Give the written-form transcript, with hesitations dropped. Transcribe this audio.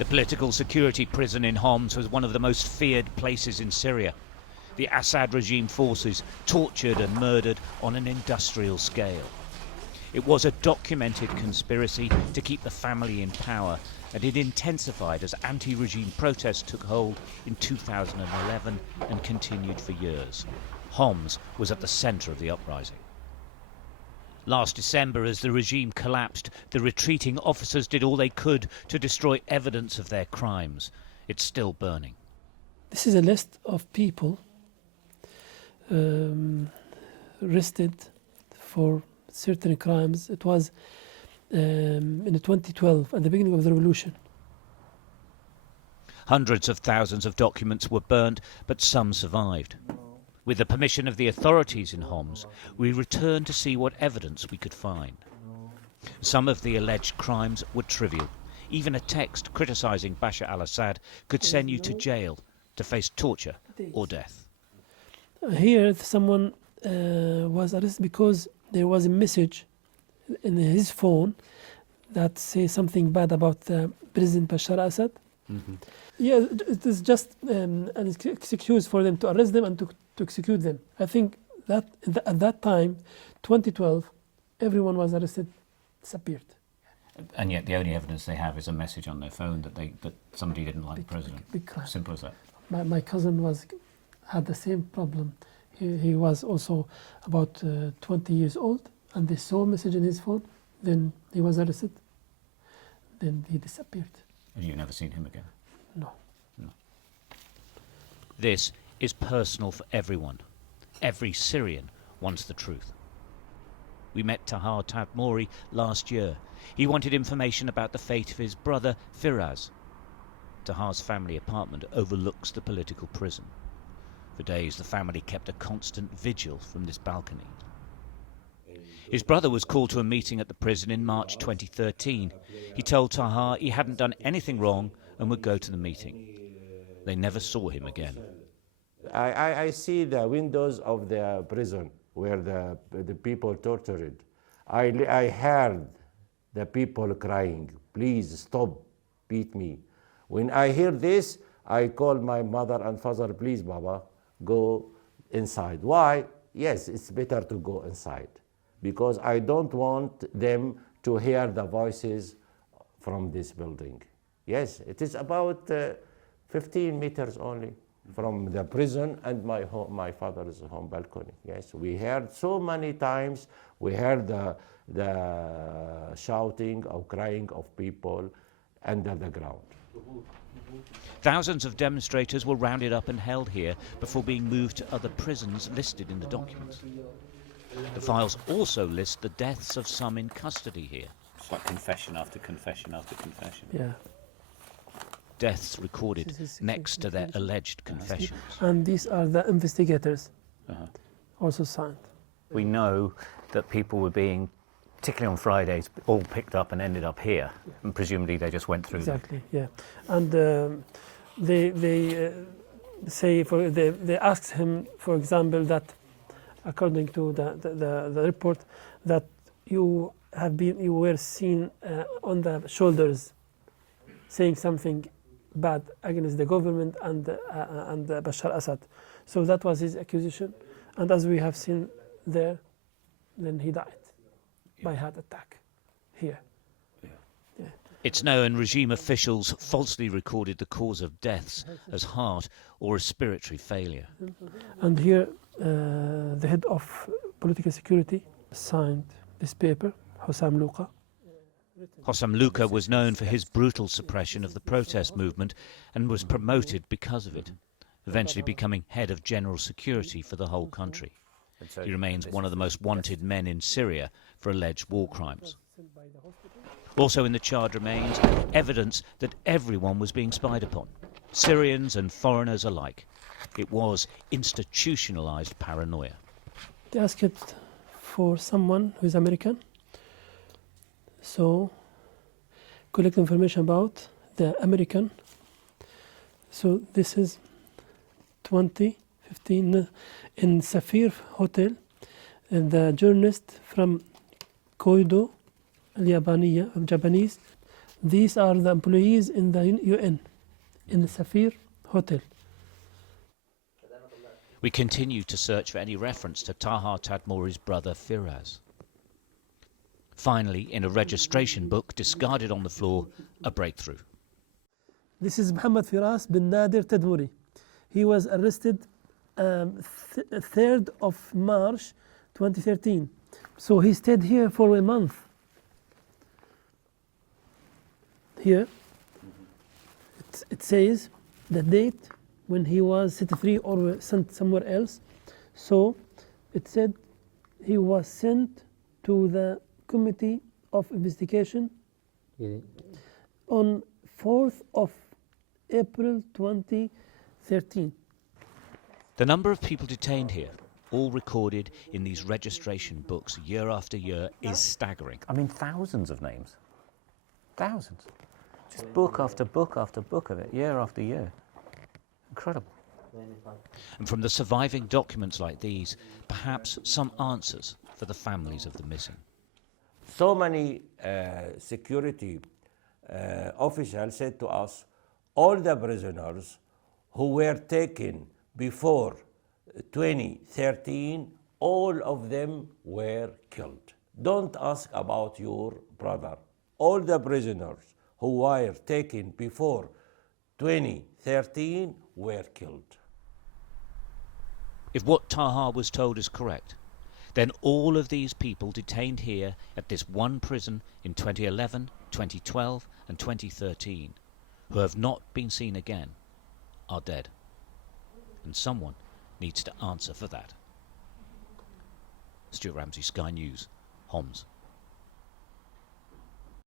The political security prison in Homs was one of the most feared places in Syria. The Assad regime forces tortured and murdered on an industrial scale. It was a documented conspiracy to keep the family in power, and it intensified as anti-regime protests took hold in 2011 and continued for years. Homs was at the centre of the uprising. Last December, as the regime collapsed, the retreating officers did all they could to destroy evidence of their crimes. It's still burning. This is a list of people arrested for certain crimes. It was in 2012, at the beginning of the revolution. Hundreds of thousands of documents were burned, but some survived. With the permission of the authorities in Homs, we returned to see what evidence we could find. Some of the alleged crimes were trivial. Even a text criticising Bashar al-Assad could send you to jail to face torture or death. Here, someone was arrested because there was a message in his phone that says something bad about President Bashar al-Assad. Mm-hmm. Yeah, it is just an excuse for them to arrest them and to execute them. I think that at that time, 2012, everyone was arrested, disappeared. And yet the only evidence they have is a message on their phone that somebody didn't like the president. Big crime. Simple as that. My cousin had the same problem. He was also about 20 years old, and they saw a message in his phone. Then he was arrested. Then he disappeared. And you've never seen him again? No. This is personal for everyone. Every Syrian wants the truth. We met Tahar Tadmori last year. He wanted information about the fate of his brother Firaz. Tahar's family apartment overlooks the political prison. For days the family kept a constant vigil from this balcony. His brother was called to a meeting at the prison in March 2013. He told Tahar he hadn't done anything wrong and would go to the meeting. They never saw him again. I see the windows of the prison where the people tortured. I heard the people crying, please stop, beat me. When I hear this, I call my mother and father, please, Baba, go inside. Why? Yes, it's better to go inside, because I don't want them to hear the voices from this building. Yes, it is about 15 meters only from the prison and my father's home balcony. Yes, we heard so many times, we heard the shouting or crying of people under the ground. Thousands of demonstrators were rounded up and held here before being moved to other prisons listed in the documents. The files also list the deaths of some in custody here. It's like confession after confession after confession. Yeah. Deaths recorded next to their alleged confessions. And these are the investigators also signed. We know that people were being, particularly on Fridays, all picked up and ended up here, and presumably they just went through. Exactly, yeah. And they say they asked him, for example, that according to the report, that you were seen on the shoulders saying something bad against the government and Bashar Assad. So that was his accusation, and as we have seen there, then he died by heart attack here. Yeah. It's known regime officials falsely recorded the cause of deaths as heart or respiratory failure. And here the head of political security signed this paper, Hossam Luqa. Hossam Luqa was known for his brutal suppression of the protest movement and was promoted because of it, eventually becoming head of general security for the whole country. He remains one of the most wanted men in Syria for alleged war crimes. Also in the charge remains evidence that everyone was being spied upon, Syrians and foreigners alike. It was institutionalized paranoia. They asked it for someone who is American, so collect information about the American. So this is 2015 in Safir Hotel, and the journalist from Koido, Japanese, These are the employees in the UN, in the Safir Hotel. We continue to search for any reference to Taha Tadmori's brother Firaz. Finally, in a registration book discarded on the floor, a breakthrough. This is Muhammad Firas bin Nadir Tadmori. He was arrested 3rd of March 2013. So he stayed here for a month. Here, it says the date when he was set free or sent somewhere else. So it said he was sent to the Committee of Investigation on 4th of April 2013. The number of people detained here, all recorded in these registration books year after year, is staggering. I mean, thousands of names. Thousands. Just book after book after book of it, year after year. Incredible. And from the surviving documents like these, perhaps some answers for the families of the missing. So many security officials said to us, all the prisoners who were taken before 2013, all of them were killed. Don't ask about your brother. All the prisoners who were taken before 2013 were killed. If what Taha was told is correct, then all of these people detained here at this one prison in 2011, 2012 and 2013, who have not been seen again, are dead. And someone needs to answer for that. Stuart Ramsey, Sky News, Homs.